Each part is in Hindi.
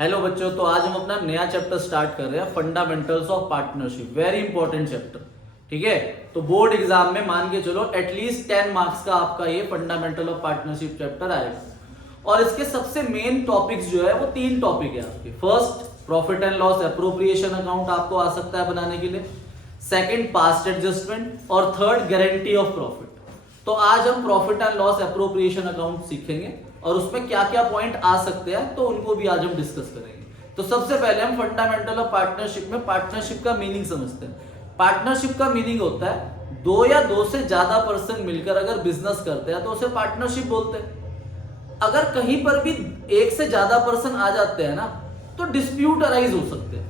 हेलो बच्चों, तो आज हम अपना नया चैप्टर स्टार्ट कर रहे हैं, fundamentals of partnership. Very important chapter. ठीक है, तो बोर्ड एग्जाम में मान के चलो एटलीस्ट 10 मार्क्स का आपका ये फंडामेंटल ऑफ पार्टनरशिप चैप्टर आएगा। और इसके सबसे मेन टॉपिक्स जो है वो 3 टॉपिक है आपके। First, profit and loss appropriation account आपको आ सकता है बनाने के लिए। Second, past adjustment. और थर्ड, गारंटी ऑफ प्रॉफिट। तो आज हम profit and loss appropriation account सीखेंगे और उसमें क्या क्या पॉइंट आ सकते हैं तो उनको भी आज हम डिस्कस करेंगे। तो सबसे पहले हम फंडामेंटल ऑफ पार्टनरशिप में पार्टनरशिप का मीनिंग समझते हैं। पार्टनरशिप का मीनिंग होता है 2 या 2 से ज्यादा पर्सन मिलकर अगर बिजनेस करते हैं तो उसे पार्टनरशिप बोलते हैं। अगर कहीं पर भी 1 से ज्यादा पर्सन आ जाते हैं ना तो डिस्प्यूट अराइज हो सकते हैं,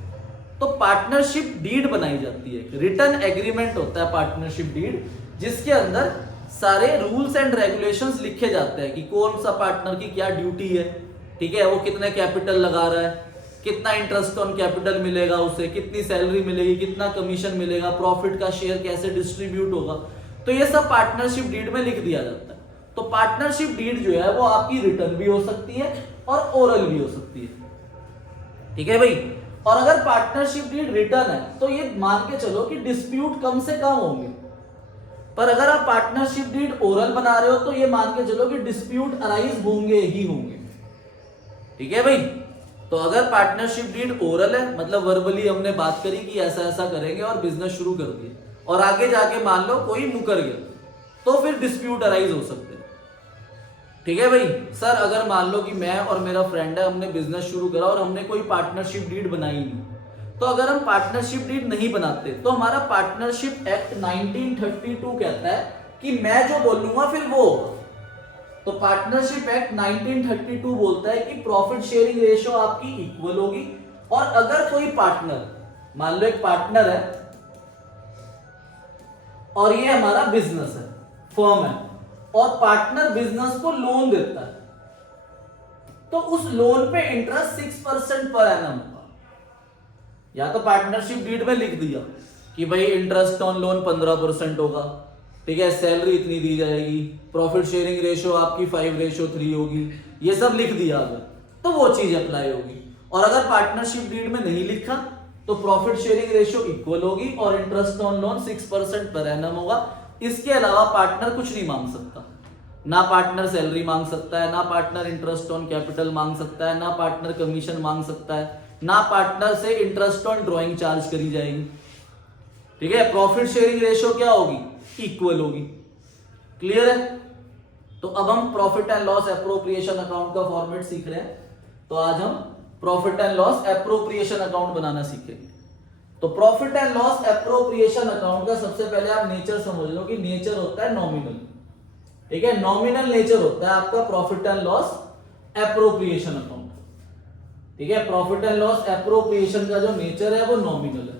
तो पार्टनरशिप डीड बनाई जाती है। रिटर्न एग्रीमेंट होता है पार्टनरशिप डीड, जिसके अंदर सारे रूल्स एंड रेगुलेशंस लिखे जाते हैं कि कौन सा पार्टनर की क्या ड्यूटी है। ठीक है, वो कितने कैपिटल लगा रहा है, कितना इंटरेस्ट ऑन कैपिटल मिलेगा उसे, कितनी सैलरी मिलेगी, कितना कमीशन मिलेगा, प्रॉफिट का शेयर कैसे डिस्ट्रीब्यूट होगा। तो ये सब पार्टनरशिप डीड में लिख दिया जाता है। तो पार्टनरशिप डीड जो है वो आपकी रिटर्न भी हो सकती है और ओरल भी हो सकती है। ठीक है भाई। और अगर पार्टनरशिप डीड रिटर्न है तो ये मान के चलो कि डिस्प्यूट कम से कम होंगे। पर अगर आप पार्टनरशिप डीड ओरल बना रहे हो तो ये मान के चलो कि डिस्प्यूट अराइज होंगे ही होंगे। ठीक है भाई। तो अगर पार्टनरशिप डीड ओरल है मतलब वर्बली हमने बात करी कि ऐसा ऐसा करेंगे और बिजनेस शुरू कर दिया और आगे जाके मान लो कोई मुकर गया तो फिर डिस्प्यूट अराइज हो सकते हैं। ठीक है भाई। सर अगर मान लो कि मैं और मेरा फ्रेंड है, हमने बिजनेस शुरू करा और हमने कोई पार्टनरशिप डीड बनाई नहीं, तो अगर हम पार्टनरशिप डीड नहीं बनाते तो हमारा पार्टनरशिप एक्ट 1932 कहता है कि मैं जो बोलूंगा फिर वो होगा। तो पार्टनरशिप एक्ट 1932 बोलता है कि प्रॉफिट शेयरिंग रेशियो आपकी इक्वल होगी। और अगर कोई पार्टनर, मान लो एक पार्टनर है और ये हमारा बिजनेस है, फर्म है, और पार्टनर बिजनेस को लोन देता है, तो उस लोन पे इंटरेस्ट 6% पर एनम होगा। या तो पार्टनरशिप डीड में लिख दिया कि भाई इंटरेस्ट ऑन लोन 15% होगा, ठीक है, सैलरी इतनी दी जाएगी, प्रॉफिट शेयरिंग रेशियो आपकी 5:3 होगी, ये सब लिख दिया अगर तो वो चीज अप्लाई होगी। और अगर पार्टनरशिप डीड में नहीं लिखा तो प्रॉफिट शेयरिंग रेशियो इक्वल होगी और interest on loan 6% per annum होगा। इसके अलावा पार्टनर कुछ नहीं मांग सकता। ना पार्टनर सैलरी मांग सकता है, ना पार्टनर इंटरेस्ट ऑन कैपिटल मांग सकता है, ना पार्टनर कमीशन मांग सकता है, ना पार्टनर से इंटरेस्ट ऑन ड्रॉइंग चार्ज करी जाएगी। ठीक है, प्रॉफिट शेयरिंग रेशियो क्या होगी, इक्वल होगी। क्लियर है। तो अब हम profit and loss appropriation account का फॉर्मेट सीख रहे हैं। तो आज हम profit and loss appropriation account बनाना सीखेंगे। तो profit and loss appropriation account का सबसे पहले आप नेचर समझ लो कि नेचर होता है नॉमिनल। ठीक है, नॉमिनल नेचर होता है आपका profit and loss appropriation account. ठीक है, प्रॉफिट एंड लॉस एप्रोप्रिएशन का जो नेचर है वो नॉमिनल है।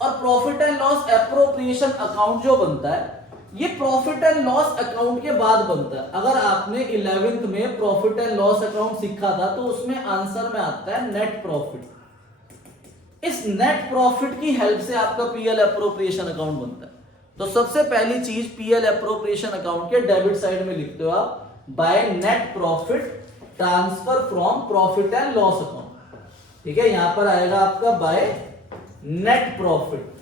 और profit and loss appropriation account जो बनता है ये प्रॉफिट एंड लॉस अकाउंट के बाद बनता है। अगर आपने 11th में प्रॉफिट एंड लॉस अकाउंट सीखा था तो उसमें आंसर में आता है नेट प्रॉफिट। इस नेट प्रॉफिट की हेल्प से आपका पीएल एप्रोप्रिएशन अकाउंट बनता है। तो सबसे पहली चीज पीएल एप्रोप्रिएशन अकाउंट के डेबिट साइड में लिखते हो आप, by net profit transfer from profit and loss account. ठीक है, यहां पर आएगा आपका by net profit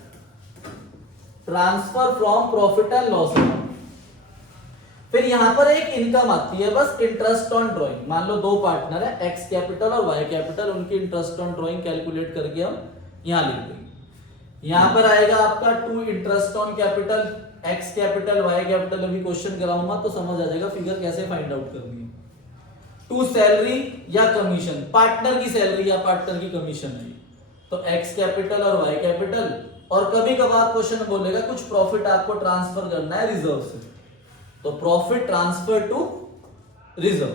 transfer from profit and loss account. फिर यहां पर एक इनकम आती है बस, इंटरेस्ट ऑन ड्रॉइंग। मान लो 2 पार्टनर है, एक्स कैपिटल और वाई कैपिटल, उनकी इंटरेस्ट ऑन ड्रॉइंग कैलकुलेट करके हम यहां लिख देंगे। यहां पर आएगा आपका 2 interest on capital, X capital Y capital. अभी क्वेश्चन कराऊंगा तो समझ आ जाएगा फिगर कैसे फाइंड आउट करनी है। 2 सैलरी या कमीशन, पार्टनर की सैलरी या पार्टनर की कमीशन है, तो एक्स कैपिटल और वाई कैपिटल। और कभी कभार क्वेश्चन बोलेगा कुछ प्रॉफिट आपको ट्रांसफर करना है रिजर्व से, तो प्रॉफिट ट्रांसफर टू रिजर्व।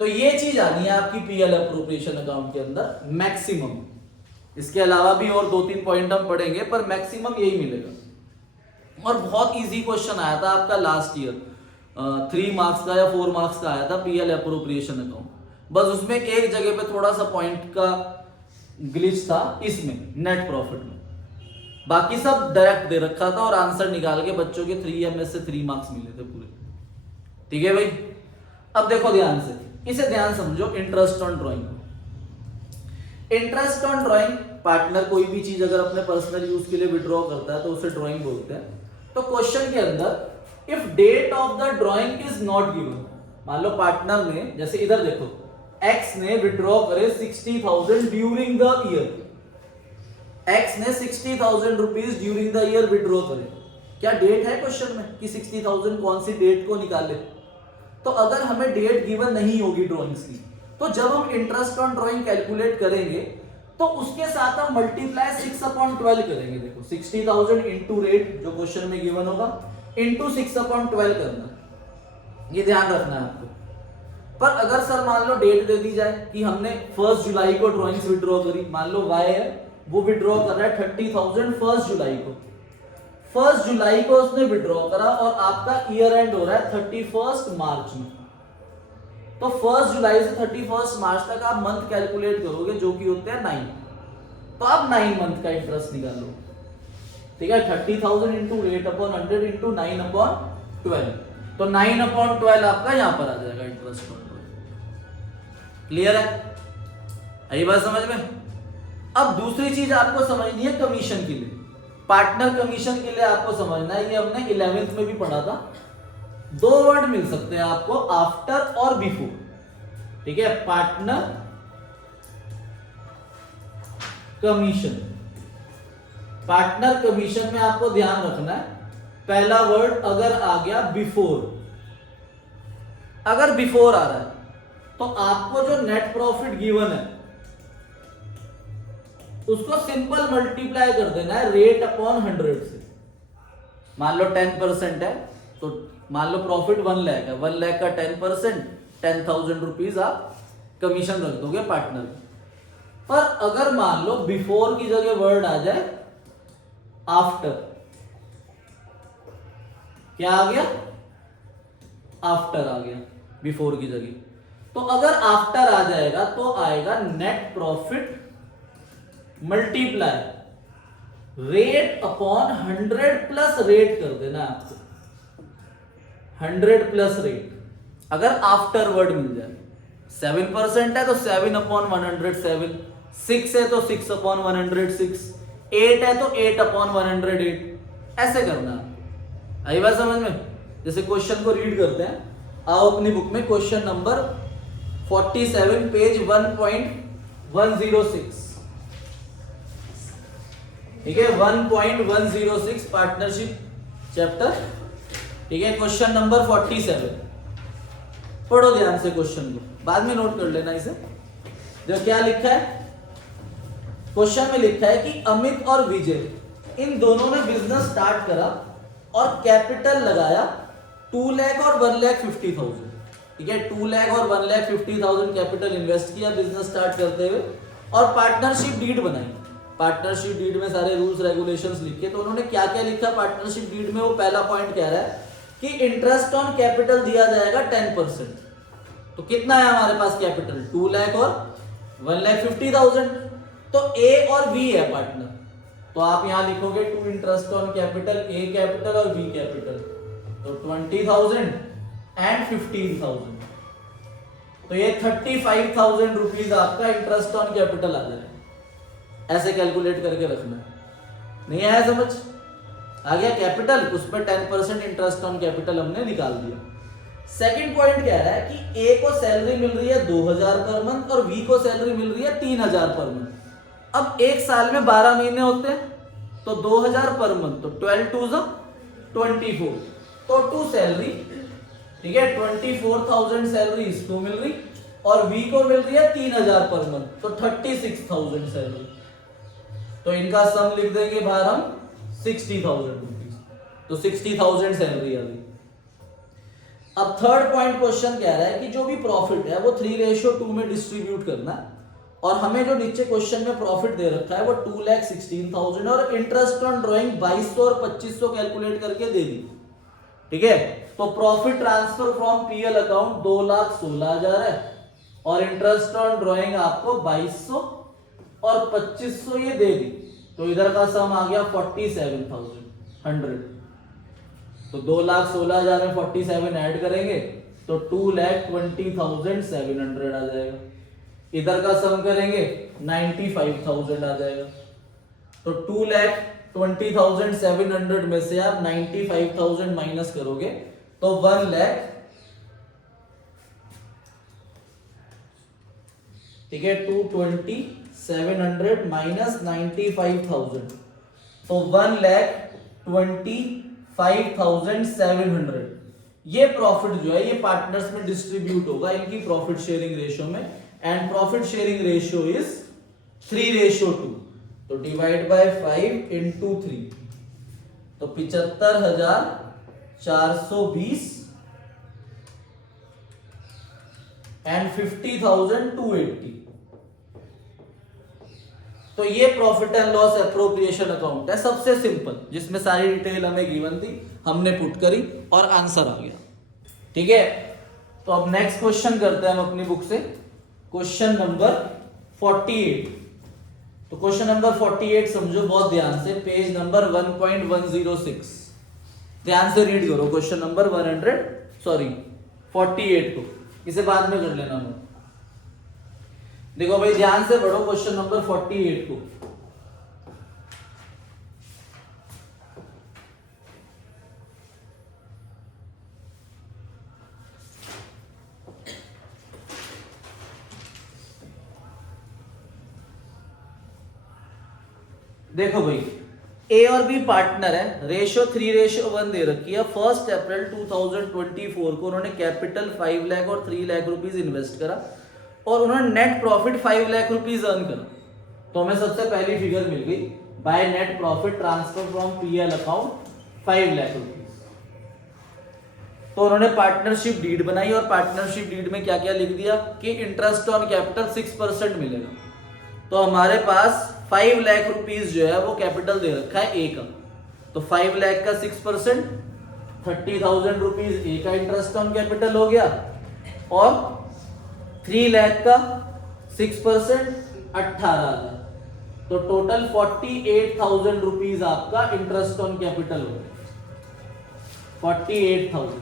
तो ये चीज आनी है आपकी पीएल एप्रोप्रिएशन अकाउंट के अंदर मैक्सिमम। इसके अलावा भी और 2-3 पॉइंट हम पढ़ेंगे पर मैक्सिमम यही मिलेगा। और बहुत इजी क्वेश्चन आया था आपका लास्ट ईयर, 3 मार्क्स का या 4 मार्क्स का आया था पीएल एप्रोप्रिएशन अकाउंट। बस उसमें एक जगह पे थोड़ा सा पॉइंट का ग्लिच था, इसमें नेट प्रॉफिट में। बाकी सब डायरेक्ट दे रखा था और आंसर निकाल के बच्चों के 3 में से 3 मार्क्स मिले थे पूरे। ठीक है भाई। अब देखो ध्यान से, इसे ध्यान समझो interest on drawing. Interest on drawing, partner कोई भी चीज अगर अपने पर्सनल यूज के लिए विड्रॉ करता है तो उसे ड्राइंग बोलते हैं। तो क्वेश्चन के अंदर if date of the drawing is not given, मान लो पार्टनर ने, जैसे इधर देखो, एक्स ने विड्रॉ करे 60,000 ड्यूरिंग द ईयर, एक्स ने 60,000 rupees during the year withdraw करे। क्या डेट है क्वेश्चन में कि 60,000 कौन सी डेट को निकाले? तो अगर हमें डेट गिवन नहीं होगी ड्राइंग्स की, तो जब हम इंटरेस्ट ऑन ड्राइंग कैलकुलेट करेंगे तो उसके साथ हम मल्टीप्लाई 6/12 करेंगे। देखो 60,000 इंटू रेट जो क्वेश्चन में गिवन होगा इंटू 6/12 करना, ये ध्यान रखना है आपको। पर अगर सर मान लो डेट दे दी जाए कि हमने 1 जुलाई को ड्राइंग्स विड्रॉ करी, मान लो वाई है वो विड्रॉ कर रहा है 30,000 1 जुलाई को, 1 जुलाई को उसने विड्रॉ करा और आपका ईयर एंड हो रहा है 31 मार्च में, तो 1 जुलाई से 31 मार्च तक आप मंथ कैलकुलेट करोगे जो कि होते हैं 9, तो आप 9 मंथ का इंटरेस्ट निकालो। ठीक है, 30,000 इंटू रेट अपॉन 100 इंटू 9/12, तो 9/12 आपका यहां पर आ जाएगा इंटरेस्ट ऑन ड्राइंग। क्लियर है? आई बात समझ में? अब दूसरी चीज आपको समझनी है कमीशन के लिए, पार्टनर कमीशन के लिए आपको समझना है, ये हमने 11th में भी पढ़ा था। 2 वर्ड मिल सकते हैं आपको, आफ्टर और बिफोर। ठीक है, पार्टनर कमीशन, पार्टनर कमीशन में आपको ध्यान रखना है पहला वर्ड अगर आ गया बिफोर, अगर बिफोर आ रहा है तो आपको जो नेट प्रॉफिट गिवन है उसको सिंपल मल्टीप्लाई कर देना है रेट अपॉन 100 से। मान लो 10% है तो मान लो प्रॉफिट 1 लाख है, 1 लाख का 10% 10,000 रुपीज आप कमीशन रख दोगे पार्टनर। पर अगर मान लो बिफोर की जगह वर्ड आ जाए आफ्टर, क्या आ गया? आफ्टर आ गया बिफोर की जगह। तो अगर आफ्टर आ जाएगा तो आएगा net profit multiply rate upon 100 plus rate कर देना है आपको, 100 प्लस रेट। अगर आफ्टर वर्ड मिल जाए, 7% है तो 7/107, 6 है तो 6/106, 8 है तो 8/108, ऐसे करना है। आई बात समझ में? जैसे क्वेश्चन को रीड करते हैं, आओ अपनी बुक में क्वेश्चन नंबर 47 पेज 1.106, ठीक है, 1.106 पार्टनरशिप चैप्टर। ठीक है, क्वेश्चन नंबर 47 पढ़ो ध्यान से क्वेश्चन को, बाद में नोट कर लेना इसे। जो क्या लिखा है क्वेश्चन में, लिखा है कि अमित और विजय इन दोनों ने बिजनेस स्टार्ट करा और कैपिटल लगाया 2 लाख और 1,50,000। ठीक है, 2 लाख और 1,50,000 कैपिटल इन्वेस्ट किया बिजनेस स्टार्ट करते हुए और पार्टनरशिप डीड बनाई। पार्टनरशिप डीड में सारे रूल्स रेगुलेशंस लिखे। तो उन्होंने क्या क्या लिखा पार्टनरशिप डीड में? वो पहला पॉइंट कह रहा है कि इंटरेस्ट ऑन कैपिटल दिया जाएगा 10%। तो कितना है हमारे पास कैपिटल? 2 लाख और 1,50,000। तो ए और बी है पार्टनर, तो आप यहां लिखोगे to interest on capital, A capital और बी कैपिटल, तो 20,000 एंड 15,000, तो ये 35,000 रुपीज आपका इंटरेस्ट ऑन कैपिटल आ जाएगा। ऐसे कैलकुलेट करके रखना। नहीं आया समझ? आ गया कैपिटल, उस पर 10% इंटरेस्ट ऑन कैपिटल हमने निकाल दिया। सेकंड पॉइंट कह रहा है कि ए को सैलरी मिल रही है 2,000 पर मंथ और बी को सैलरी मिल रही है 3,000 पर मंथ। अब एक साल में 12 महीने होते हैं, तो 2,000 पर मंथ, तो 12 2 24, तो टू सैलरी, ठीक है, 24,000 सैलरी इसको मिल रही और बी को मिल रही है 3,000 पर मंथ, तो 36,000 सैलरी। तो इनका सम लिख देंगे बाहर हम 60,000 रुपीज, तो 60,000 सैलरी आ गई। अब थर्ड पॉइंट क्वेश्चन कह रहा है कि जो भी प्रॉफिट है वो 3:2 में डिस्ट्रीब्यूट करना है और हमें जो नीचे क्वेश्चन में प्रॉफिट दे रखा है वो 2,16,000 और इंटरेस्ट ऑन ड्राइंग 2,200 और 2,500 कैलकुलेट करके दे दी। ठीक है, तो profit transfer from PL account 2,16,000 है और इंटरेस्ट ऑन ड्राइंग आपको 2,200 और 2,500 ये दे दी, तो इधर का सम आ गया 47,100। तो 2,16,000 में 47 ऐड करेंगे तो 2,20,700 आ जाएगा। इधर का सम करेंगे 95,000 आ जाएगा। तो 2,20,700 में से आप 95,000 माइनस करोगे तो 1,00,000, ठीक है, 220,700 माइनस 95,000, तो 1,25,700। ये प्रॉफिट जो है ये पार्टनर्स में डिस्ट्रीब्यूट होगा इनकी प्रॉफिट शेयरिंग रेशियो में, and profit sharing ratio is 3:2। तो डिवाइड बाय 5 इंटू 3, तो 75,420 एंड 50,280। तो ये profit and loss appropriation account है, सबसे सिंपल, जिसमें सारी डिटेल हमें गिवन थी, हमने पुट करी और आंसर आ गया। ठीक है, तो अब नेक्स्ट क्वेश्चन करते हैं हम अपनी बुक से, क्वेश्चन नंबर 48। तो क्वेश्चन नंबर 48 समझो बहुत ध्यान से, पेज नंबर 1.106, ध्यान से रीड करो क्वेश्चन नंबर 48 को, इसे बाद में कर लेना मैं। देखो भाई ध्यान से पढ़ो क्वेश्चन नंबर 48 को। देखो भाई ए और बी पार्टनर है, रेशियो 3:1 दे रखी है। 1 अप्रैल 2024 को उन्होंने कैपिटल 5 लाख और 3 लाख रुपीज इन्वेस्ट करा और उन्होंने net profit 5 lakh rupees earn करा। तो हमें सबसे पहली फिगर मिल गई, by net profit transfer from PL account 5 lakh rupees. तो उन्होंने पार्टनरशिप डीड बनाई और पार्टनरशिप डीड में क्या क्या लिख दिया कि इंटरेस्ट ऑन कैपिटल 6% मिलेगा। तो हमारे पास 5 लाख रुपीज जो है वो कैपिटल दे रखा है ए का, तो 5 लाख का 6% 30,000 रुपीज ए का इंटरेस्ट ऑन कैपिटल हो गया, और 3 लाख का 6% 18,000, तो टोटल 48,000 रुपीज आपका इंटरेस्ट ऑन कैपिटल हो गया, 48,000।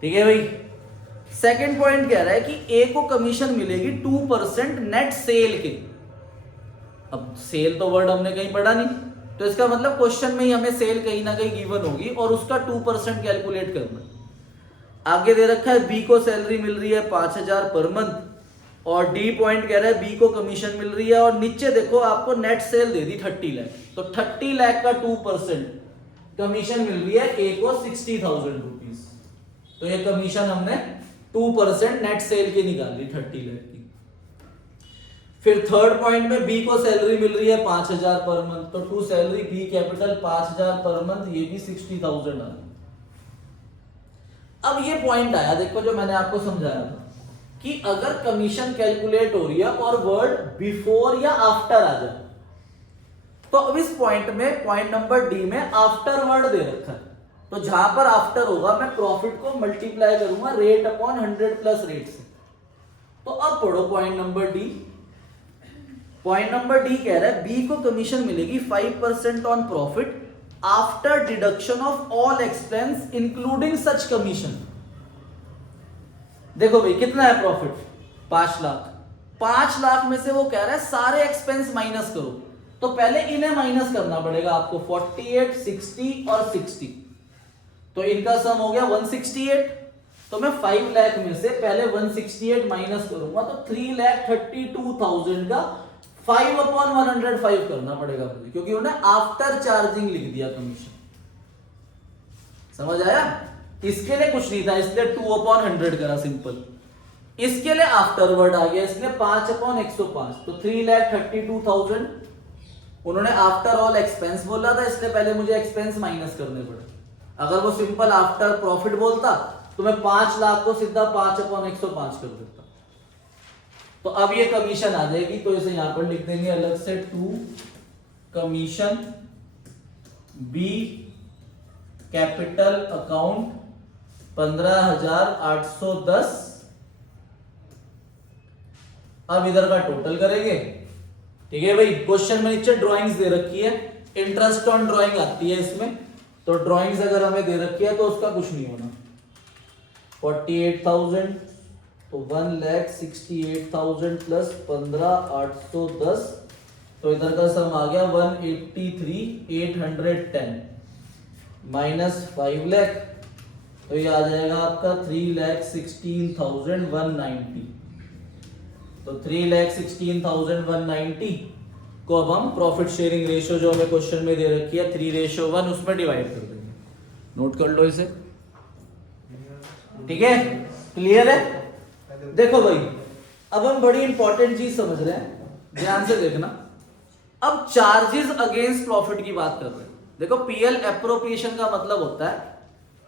ठीक है भाई, सेकंड पॉइंट कह रहा है कि ए को कमीशन मिलेगी 2% नेट सेल के। अब सेल तो वर्ड हमने कहीं पढ़ा नहीं, तो इसका मतलब क्वेश्चन में ही हमें सेल कहीं ना कहीं गिवन होगी और उसका 2% कैलकुलेट करना। आगे दे रखा है बी को सैलरी मिल रही है 5,000 पर मंथ, और डी पॉइंट कह रहा है बी को कमीशन मिल रही है, और नीचे देखो आपको नेट सेल दे दी 30 लाख, तो 30 लाख का 2% कमीशन मिल रही है ए को 60,000 रुपीज। तो ये कमीशन हमने 2% नेट सेल की निकाली 30 लाख की। फिर थर्ड पॉइंट में बी को सैलरी मिल रही है 5,000 पर मंथ, तो to salary B capital 5,000 per month, ये भी 60,000 आ। अब ये पॉइंट आया, देखो जो मैंने आपको समझाया था कि अगर कमीशन कैलकुलेट हो रही है और वर्ड बिफोर या आफ्टर आ जाए, तो अब इस पॉइंट में, पॉइंट नंबर डी में आफ्टर वर्ड दे रखा है, तो जहां पर आफ्टर होगा मैं प्रॉफिट को मल्टीप्लाई करूंगा रेट अपॉन 100 प्लस रेट से। तो अब पढ़ो point number D. Point number D कह रहा है बी को कमीशन मिलेगी 5% on profit after deduction of all expense including such commission. देखो भाई कितना है प्रॉफिट, 5 लाख। 5 लाख में से वो कह रहा है सारे एक्सपेंस माइनस करो, तो पहले इन्हें माइनस करना पड़ेगा आपको, 48, 60 और 60, तो इनका सम हो गया 168। तो मैं 5 लाख में से पहले 168 माइनस करूंगा, तो 3,32,000 का 5/105 करना पड़ेगा मुझे, क्योंकि उन्होंने आफ्टर चार्जिंग लिख दिया कमीशन। समझ आया? इसके लिए कुछ नहीं था, इसलिए 2/100 करा सिंपल। इसके लिए आफ्टरवर्ड आ गया, इसने 5/105, तो 3,32,000 उन्होंने आफ्टर ऑल एक्सपेंस बोला था, इसलिए पहले मुझे एक्सपेंस माइनस करने पड़े। अगर वो सिंपल आफ्टर प्रॉफिट बोलता तो मैं 5 लाख को सीधा 5/105 कर देता। तो अब ये कमीशन आ जाएगी, तो इसे यहां पर लिख देंगे अलग से, to commission B capital account 15,810। अब इधर का टोटल करेंगे। ठीक है भाई, क्वेश्चन में नीचे ड्राइंग्स दे रखी है, इंटरेस्ट ऑन ड्राइंग आती है इसमें, तो ड्राइंग्स अगर हमें दे रखी है तो उसका कुछ नहीं होना। 48,000, तो 1,68,000 प्लस 15,810, तो इधर का सम आ गया 183,810 माइनस 5 लाख, तो ये आ जाएगा आपका 3,16,190। तो 3,16,190 को अब हम प्रॉफिट शेयरिंग रेशियो जो हमें क्वेश्चन में दे रखी है 3:1 उसमें डिवाइड कर देंगे। नोट कर लो इसे, ठीक है, क्लियर है। देखो भाई, अब हम बड़ी इंपॉर्टेंट चीज समझ रहे हैं, ध्यान से देखना। अब चार्जेस अगेंस्ट प्रॉफिट की बात कर रहे हैं। देखो, पीएल एप्रोप्रिएशन का मतलब होता है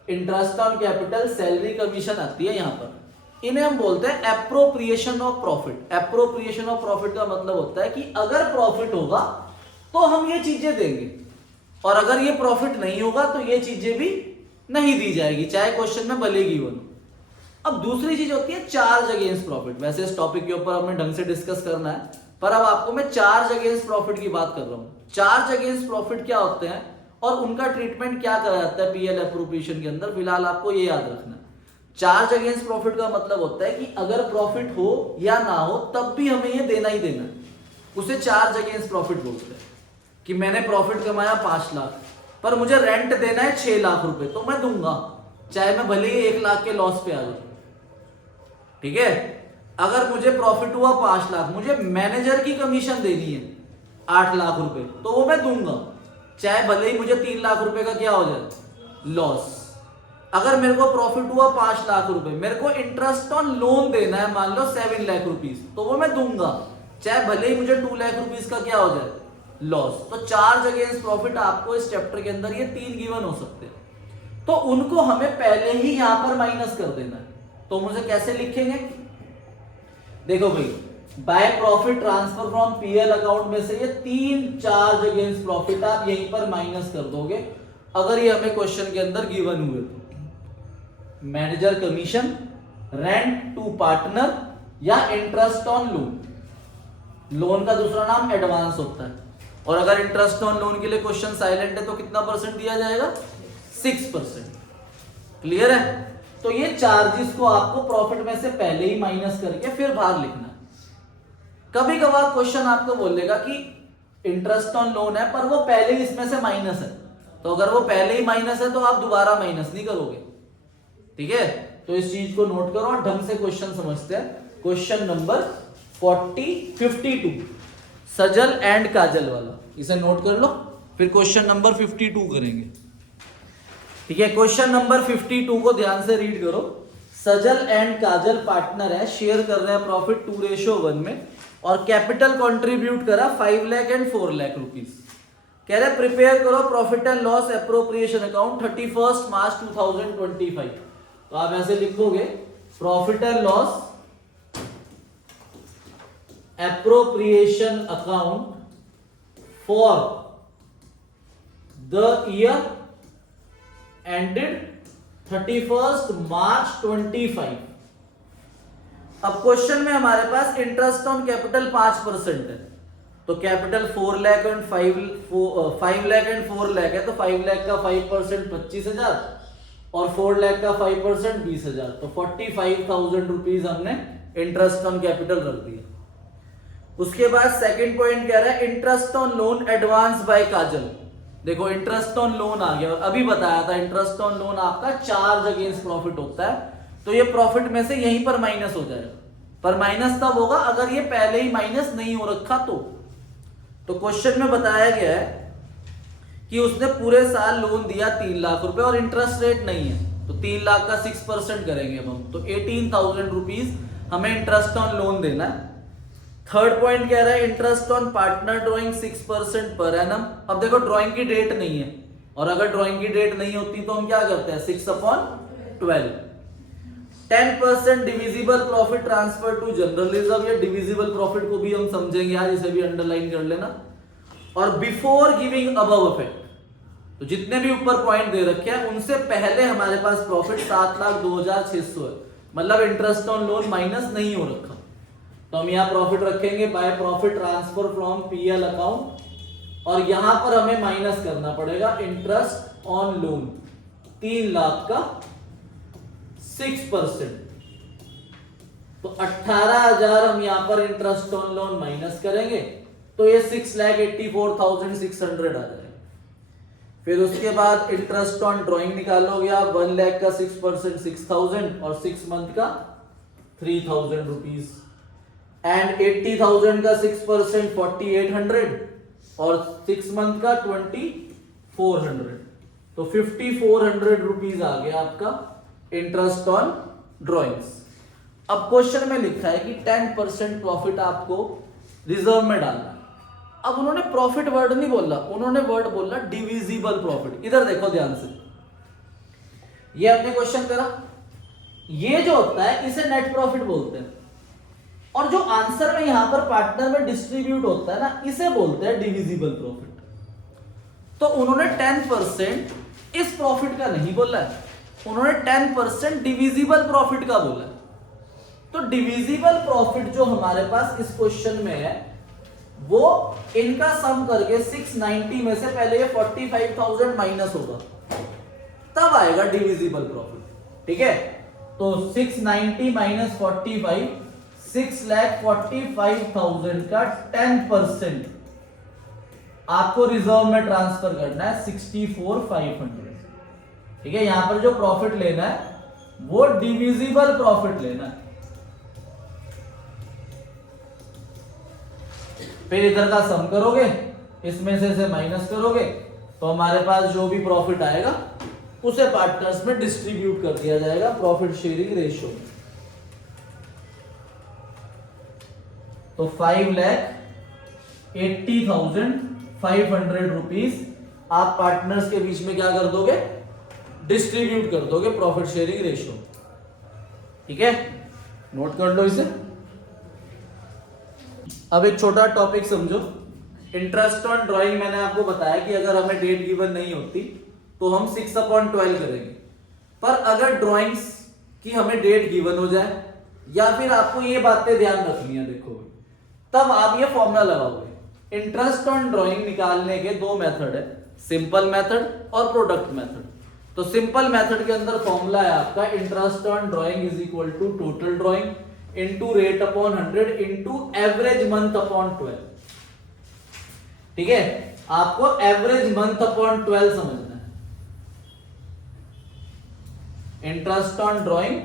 interest on capital, salary, commission आती है यहां पर, इन्हें हम बोलते हैं appropriation of profit. Appropriation of profit का मतलब होता है कि अगर प्रॉफिट होगा तो हम ये चीजें देंगे, और अगर ये प्रॉफिट नहीं होगा तो ये चीजें भी नहीं दी जाएगी, चाहे क्वेश्चन में भले गिवन। अब दूसरी चीज होती है चार्ज अगेंस्ट प्रॉफिट। वैसे इस टॉपिक के ऊपर हमें ढंग से डिस्कस करना है, पर अब आपको मैं चार्ज अगेंस्ट प्रॉफिट की बात कर रहा हूं। चार्ज अगेंस्ट प्रॉफिट क्या होते हैं और उनका ट्रीटमेंट क्या करा जाता है पीएल एप्रोप्रिएशन के अंदर, फिलहाल आपको ये याद रखना है। चार्ज अगेंस्ट प्रॉफिट का मतलब होता है कि अगर प्रॉफिट हो या ना हो तब भी हमें ये देना ही देना है, उसे चार्ज अगेंस्ट प्रॉफिट बोलते हैं। कि मैंने प्रॉफिट कमाया 5 लाख, पर मुझे रेंट देना है 6 लाख रुपए, तो मैं दूंगा, चाहे मैं भले ही 1 लाख के लॉस पे आ जाऊं, ठीक है। अगर मुझे प्रॉफिट हुआ 5 लाख, मुझे मैनेजर की कमीशन देनी है 8 लाख रुपए, तो वो मैं दूंगा, चाहे भले ही मुझे 3 लाख रुपए का क्या हो जाए, लॉस। अगर मेरे को प्रॉफिट हुआ 5 लाख रुपए, मेरे को इंटरेस्ट ऑन लोन देना है मान लो 7 लाख रुपीस, तो वो मैं दूंगा, चाहे भले ही मुझे 2 लाख रुपीस का क्या हो जाए, लॉस। तो चार्ज अगेंस्ट प्रॉफिट आपको इस चैप्टर के अंदर ये 3 गिवन हो सकते हैं, तो उनको हमें पहले ही यहां पर माइनस कर देना है। तो मुझे कैसे लिखेंगे, देखो भाई, by profit transfer from PL account में से ये 3 चार्ज अगेंस्ट प्रॉफिट आप यहीं पर माइनस कर दोगे, अगर ये हमें क्वेश्चन के अंदर गिवन हुए तो। Manager commission, rent to partner, या इंटरेस्ट ऑन लोन। लोन का दूसरा नाम एडवांस होता है, और अगर इंटरेस्ट ऑन लोन के लिए क्वेश्चन साइलेंट है तो कितना परसेंट दिया जाएगा, 6%। क्लियर है। तो ये चार्जेस को आपको प्रॉफिट में से पहले ही माइनस करके फिर बाहर लिखना है। कभी कभार क्वेश्चन आपको बोलेगा कि इंटरेस्ट ऑन लोन है पर वो पहले ही इसमें से माइनस है, तो अगर वो पहले ही माइनस है तो आप दोबारा माइनस नहीं करोगे, ठीक है। तो इस चीज को नोट करो और ढंग से क्वेश्चन समझते हैं। क्वेश्चन नंबर 52 सजल एंड काजल वाला, इसे नोट कर लो, फिर क्वेश्चन नंबर 52 करेंगे, ठीक है। क्वेश्चन नंबर 52 को ध्यान से रीड करो। सजल एंड काजल पार्टनर है, शेयर कर रहे हैं प्रॉफिट 2:1 में, और कैपिटल कंट्रीब्यूट करा 5 लाख एंड 4 लाख रुपीस। कह रहे प्रिपेयर करो profit and loss appropriation account 31 मार्च 2025। तो आप ऐसे लिखोगे, profit and loss appropriation account for the year ended 31 मार्च 25। अब क्वेश्चन में हमारे पास इंटरेस्ट ऑन कैपिटल 5% है, तो capital 4 lakh and 5 lakh and 4 lakh है, तो 5 लाख का 5% 25,000 और 4 लाख का 5% 20,000, तो 45,000 रुपीज हमने इंटरेस्ट ऑन कैपिटल रख दिया। उसके बाद सेकंड पॉइंट कह रहा है interest on loan advance by Kajal. देखो इंटरेस्ट ऑन लोन आ गया, और अभी बताया था इंटरेस्ट ऑन लोन आपका चार्ज अगेंस्ट प्रॉफिट होता है, तो ये प्रॉफिट में से यहीं पर माइनस हो जाएगा, पर माइनस तब होगा अगर ये पहले ही माइनस नहीं हो रखा तो क्वेश्चन में बताया गया है कि उसने पूरे साल लोन दिया 3 लाख रुपए और इंटरेस्ट रेट नहीं है, तो 3 लाख का 6% करेंगे हम, तो 18,000 रुपीज हमें इंटरेस्ट ऑन लोन देना है। थर्ड पॉइंट कह रहा है interest on partner drawing 6% per annum. अब देखो ड्रॉइंग की डेट नहीं है, और अगर ड्रॉइंग की डेट नहीं होती तो हम क्या करते हैं, 6/12। 10% divisible profit transfer to general reserve, या डिविजिबल प्रॉफिट को भी हम समझेंगे यार, इसे भी अंडरलाइन कर लेना। और बिफोर गिविंग अबव इफेक्ट, तो जितने भी ऊपर पॉइंट दे रखे हैं उनसे पहले हमारे पास प्रॉफिट 7,02,600 है, मतलब इंटरेस्ट ऑन लोन माइनस नहीं हो रखा, तो हम यहाँ प्रॉफिट रखेंगे by profit transfer from PL account, और यहां पर हमें माइनस करना पड़ेगा इंटरेस्ट ऑन लोन 3 लाख का 6%। तो 18,000 हम यहां पर इंटरेस्ट ऑन लोन माइनस करेंगे तो ये 6,84,600 आ जाएगा। फिर उसके बाद इंटरेस्ट ऑन ड्राइंग निकालोगे आप, 1 लाख का 6% 6,000 और 6 मंथ का 3,000 रुपीज, एंड 80,000 का 6% 4,800 और 6 मंथ का 2,400। तो 5,400 रुपीज आ गया आपका इंटरेस्ट ऑन ड्रॉइंग्स। अब क्वेश्चन में लिखा है कि 10% प्रॉफिट आपको रिजर्व में डालना। अब उन्होंने प्रॉफिट वर्ड नहीं बोला, उन्होंने वर्ड बोला डिविजिबल प्रॉफिट। इधर देखो ध्यान से, ये अपने क्वेश्चन करा, ये जो होता है इसे नेट प्रॉफिट बोलते हैं, और जो आंसर में यहां पर पार्टनर में डिस्ट्रीब्यूट होता है ना, इसे बोलते हैं डिविजिबल प्रॉफिट। तो उन्होंने 10% इस प्रॉफिट का नहीं बोला है, उन्होंने 10% डिविजिबल प्रॉफिट का बोला है। तो डिविजिबल प्रॉफिट जो हमारे पास इस क्वेश्चन में है वो इनका सम करके 690 में से पहले ये 45,000 माइनस होगा, तब आएगा डिविजिबल प्रॉफिट। ठीक है, तो 690 माइनस 45, 6,45,000 का 10% आपको रिजर्व में ट्रांसफर करना है 64,500। ठीक है, यहां पर जो प्रॉफिट लेना है वो डिविजिबल प्रॉफिट लेना है। फिर इधर का सम करोगे, इसमें से माइनस करोगे, तो हमारे पास जो भी प्रॉफिट आएगा उसे पार्टनर्स में डिस्ट्रीब्यूट कर दिया जाएगा प्रॉफिट शेयरिंग रेशियो में। तो 5,80,500 रुपीज आप पार्टनर्स के बीच में क्या कर दोगे, डिस्ट्रीब्यूट कर दोगे प्रॉफिट शेयरिंग रेशियो। ठीक है, नोट कर लो इसे। अब एक छोटा टॉपिक समझो, इंटरेस्ट ऑन ड्राइंग मैंने आपको बताया कि अगर हमें डेट गिवन नहीं होती तो हम 6/12 करेंगे, पर अगर ड्राइंग्स की हमें डेट गिवन हो जाए या फिर आपको ये बातें ध्यान रखनी है, देखो तब आप ये फॉर्मूला लगाओगे। इंटरेस्ट ऑन ड्राइंग निकालने के दो मेथड है, सिंपल मेथड और प्रोडक्ट मेथड। तो सिंपल मेथड के अंदर फॉर्मूला है आपका interest on drawing is equal to total drawing into rate upon 100 into average month upon 12। ठीक है, आपको एवरेज मंथ अपॉन 12 समझना है। इंटरेस्ट ऑन ड्राइंग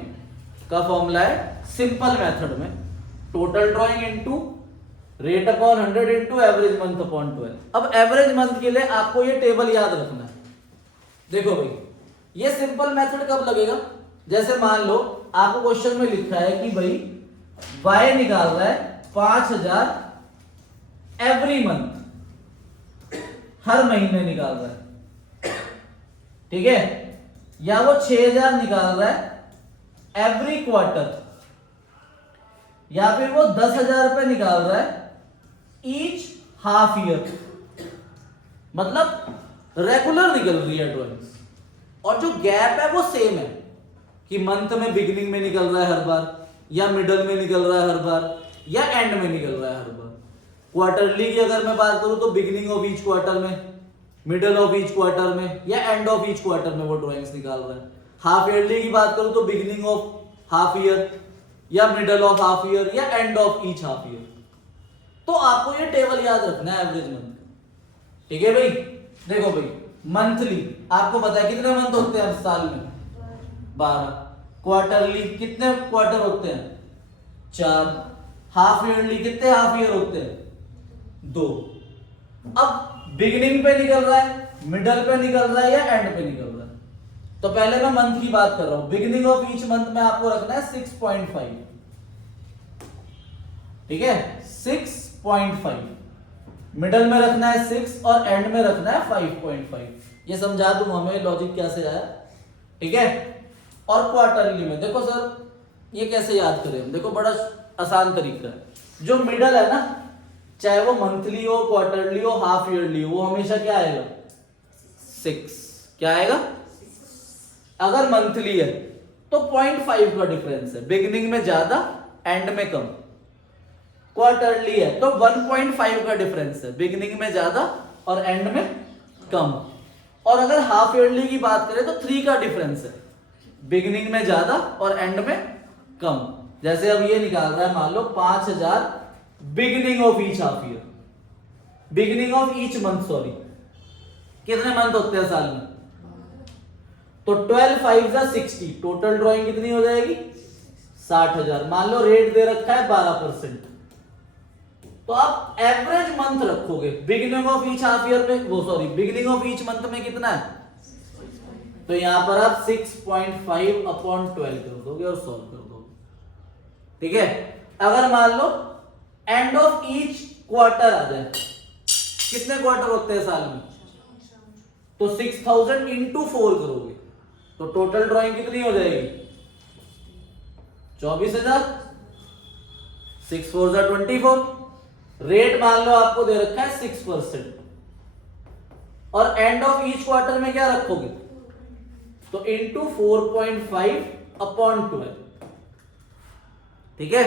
का फॉर्मूला है सिंपल मेथड में total drawing into rate upon 100 into average month upon 12। अब एवरेज मंथ के लिए आपको ये टेबल याद रखना है। देखो भाई, ये सिंपल मेथड कब लगेगा, जैसे मान लो आपको क्वेश्चन में लिखा है कि भाई वाई निकाल रहा है 5,000 एवरी मंथ, हर महीने निकाल रहा है। ठीक है, या वो 6,000 निकाल रहा है एवरी क्वार्टर, या फिर वो 10,000 रुपए निकाल रहा है ईच हाफ ईयर, मतलब रेगुलर निकल रही है ड्रॉइंग्स, और जो गैप है वो सेम है कि मंथ में बिगिनिंग में निकल रहा है हर बार, या मिडल में निकल रहा है हर बार, या एंड में निकल रहा है हर बार। क्वार्टरली की अगर मैं बात करूं तो बिगिनिंग ऑफ ईच क्वार्टर में, मिडल ऑफ ईच क्वार्टर में, या एंड ऑफ ईच क्वार्टर में वो ड्राइंग्स निकाल रहा है। हाफ ईयरली की बात करूं तो बिगिनिंग ऑफ हाफ ईयर, या मिडल ऑफ हाफ ईयर, या end of each half year. तो आपको ये टेबल याद रखना है एवरेज मंथ। ठीक है भाई, देखो भाई मंथली आपको पता है कितने मंथ होते हैं साल में, 12। क्वार्टरली कितने क्वार्टर होते हैं, 4। हाफ ईयरली कितने हाफ ईयर होते हैं, 2। अब बिगिनिंग पे निकल रहा है, मिडल पे निकल रहा है, या एंड पे निकल रहा है। तो पहले मैं मंथ की बात कर रहा हूं, बिगिनिंग ऑफ ईच मंथ में आपको रखना है 6.5। ठीक है, 6.5, मिडल में रखना है 6 और एंड में रखना है 5.5। ये समझा दूं हमें लॉजिक कैसे आया। ठीक है, और क्वार्टरली में देखो सर ये कैसे याद करें हम, देखो बड़ा आसान तरीका है। जो मिडल है ना, चाहे वो मंथली हो, क्वार्टरली हो, हाफ ईयरली हो, वो हमेशा क्या आएगा, 6। क्या आएगा, अगर मंथली है तो 0.5 का डिफरेंस है, बिगिनिंग में ज्यादा एंड में कम। क्वार्टरली है तो 1.5 का डिफरेंस है, बिगिनिंग में ज्यादा और एंड में कम। और अगर हाफ ईयरली की बात करें तो 3 का डिफरेंस है, बिगिनिंग में ज्यादा और एंड में कम। जैसे अब ये निकाल रहा है, मान लो 5000 beginning of each half year, beginning of each month, sorry, कितने मंथ होते हैं साल में? तो 12 5 जा 60, टोटल ड्राइंग कितनी हो जाएगी? 60,000। मान लो रेट दे रखा है 12%, तो आप एवरेज मंथ रखोगे। Beginning of each half year में, वो sorry, beginning of each month में कितना है? तो यहां पर आप 6.5 अपॉन 12 कर दोगे और सॉल्व कर दोगे। ठीक है, अगर मान लो एंड ऑफ ईच क्वार्टर आ जाए, कितने क्वार्टर होते हैं साल में? तो 6000 इंटू 4 करोगे, तो टोटल ड्राइंग कितनी हो जाएगी? 24,000। 6 4 जा 24। रेट मान लो आपको दे रखा है 6%, और एंड ऑफ ईच क्वार्टर में क्या रखोगे? तो इंटू 4.5 अपॉन 12। ठीक है,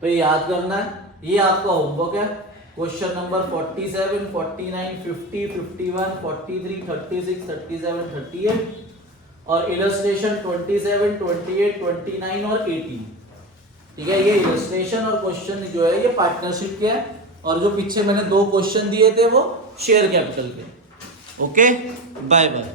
तो ये याद करना है, ये आपका होमवर्क है। क्वेश्चन नंबर 47, 49, 50, 51, 43, 36, 37, 38 और इलस्ट्रेशन 27, 28, 29 और 18। ठीक है, ये इलस्ट्रेशन और क्वेश्चन जो है ये पार्टनरशिप के है, और जो पीछे मैंने 2 क्वेश्चन दिए थे वो शेयर कैपिटल के। Okay, bye bye.